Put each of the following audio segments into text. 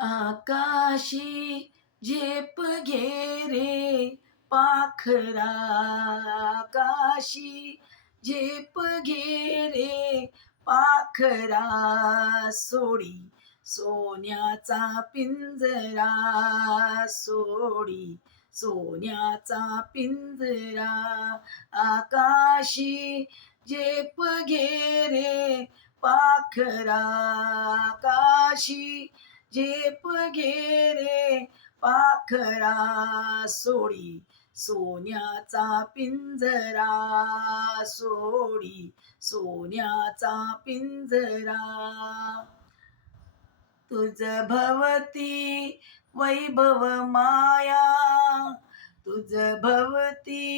आकाशी झेप घे रे पाखरा, आकाशी झेप घे रे पाखरा, सोडी सोन्याचा पिंजरा, सोडी सोन्याचा पिंजरा. आकाशी झेप घे रे पाखरा, आकाशी झेप घे रे पाखरा, सोडी सोन्याचा पिंजरा, सोडी सोन्याचा पिंजरा. तुझ भवती वैभव माया, तुझ भवती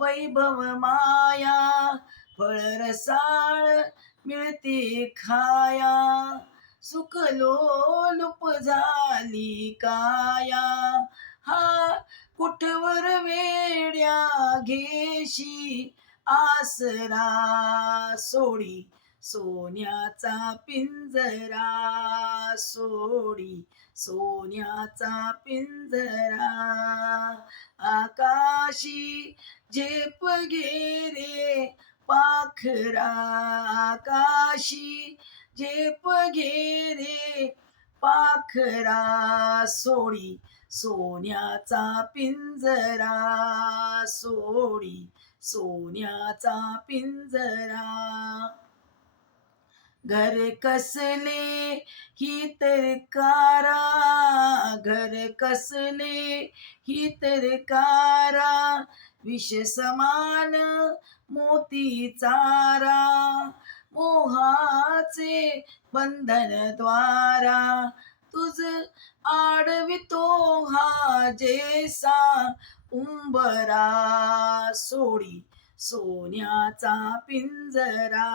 वैभव माया, फळ रसाळ मिळते खाया, सुख लोलुप झाली काया. हा कुठवर वेड्या घेशी आसरा, सोडी सोन्याचा पिंजरा, सोडी सोन्याचा पिंजरा. आकाशी झेप घे रे पाखरा, आकाशी झेप घे रे पाखरा, सोडी सोन्याचा पिंजरा, सोडी सोन्याचा पिंजरा. घर कसले ही तरकारा, घर कसले ही तरकारा, विष समान मोती चारा, मोहाचे बंधन द्वारा, तुझ आडवितो हा जेसा उंबरा, सोडी सोन्याचा पिंजरा,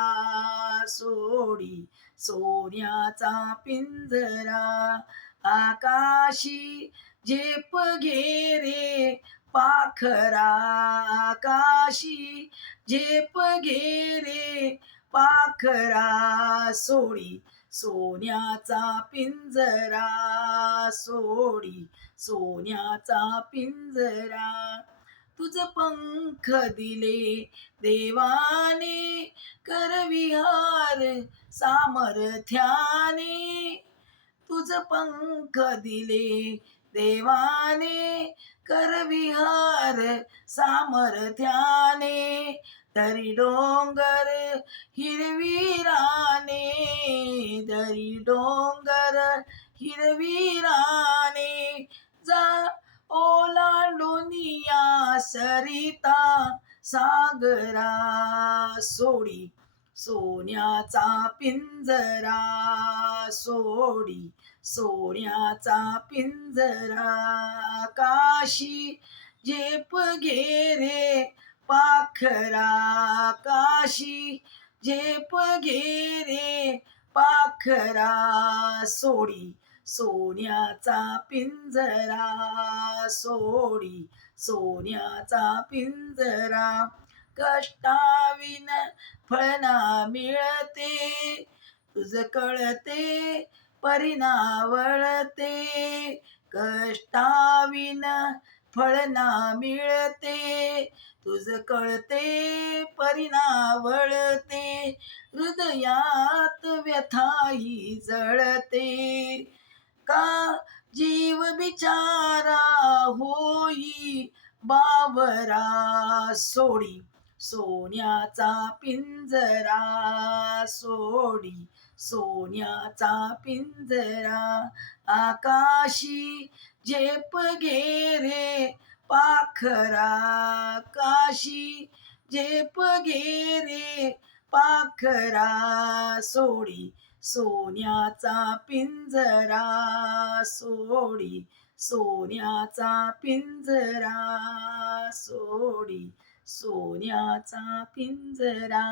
सोडी सोन्याचा पिंजरा. आकाशी झेप घे रे पाखरा, आकाशी झेप घे रे पाखरा, सोडी सोन्याचा पिंजरा, सोडी सोन्याचा पिंजरा. तुझ पंख दिले देवाने, कर विहार सामर्थ्याने, तुझ पंख दिले देवाने, कर विहार सामर्थ्याने, दरी डोंगर हिरवीराने, दरी डोंगर हिरवीराने, जा ओलांडूनिया सरिता सागरा, सोडी सोन्याचा पिंजरा, सोडी सोन्याचा पिंजरा. आकाशी झेप घे रे पाखरा, आकाशी झेप घे रे पाखरा, सोडी सोन्याचा पिंजरा, सोडी सोन्याचा पिंजरा. कष्टाविन फळ ना मिळते, तुझ कळते परिणा वळते, कष्टाविन फळ ना मिळते, तुझ कळते परिणा वळते, हृदयात व्यथाही जळते, का जीव बिचारा होई बावरा, सोडी सोन्याचा पिंजरा, सोडी सोन्याचा पिंजरा. आकाशी झेप घे रे पाखरा, आकाशी झेप घे रे पाखरा, सोडी सोन्याचा पिंजरा, सोडी सोन्याचा पिंजरा, सोडी सोन्याचा पिंजरा.